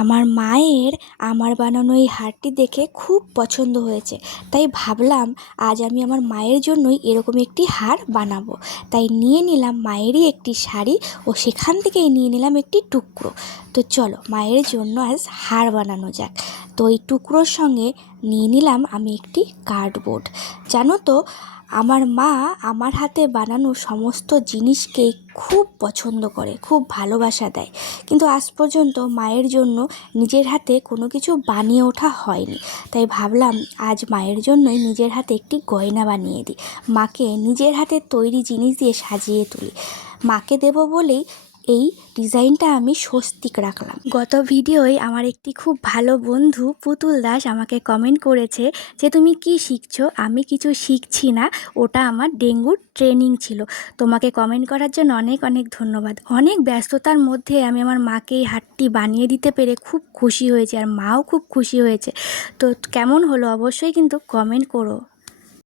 আমার মায়ের আমার বানানো এই হারটি দেখে খুব পছন্দ হয়েছে, তাই ভাবলাম আজ আমি আমার মায়ের জন্যই এরকম একটি হার বানাবো। তাই নিয়ে নিলাম মায়েরই একটি শাড়ি ও সেখান থেকেই নিয়ে নিলাম একটি টুকরো। তো চলো মায়ের জন্য আজ হার বানানো যাক। তো এই টুকরোর সঙ্গে নিয়ে নিলাম আমি একটি কার্ডবোর্ড। জানো তো, আমার মা আমার হাতে বানানো সমস্ত জিনিসকেই খুব পছন্দ করে, খুব ভালোবাসা দেয়, কিন্তু আজ পর্যন্ত মায়ের জন্য নিজের হাতে কোনো কিছু বানিয়ে ওঠা হয়নি। তাই ভাবলাম আজ মায়ের জন্যই নিজের হাতে একটি গয়না বানিয়ে দিই, মাকে নিজের হাতে তৈরি জিনিস দিয়ে সাজিয়ে তুলি। মাকে দেব বলেই এই ডিজাইনটা আমি স্বস্তিক রাখলাম। গত ভিডিওয় আমার একটি খুব ভালো বন্ধু পুতুল দাস আমাকে কমেন্ট করেছে যে তুমি কি শিখছো? আমি কিছু শিখছি না, ওটা আমার ডেঙ্গুর ট্রেনিং ছিল। তোমাকে কমেন্ট করার জন্য অনেক অনেক ধন্যবাদ। অনেক ব্যস্ততার মধ্যে আমি আমার মাকে এই হারটি বানিয়ে দিতে পেরে খুব খুশি হয়েছে, আর মাও খুব খুশি হয়েছে। তো কেমন হলো অবশ্যই কিন্তু কমেন্ট করো।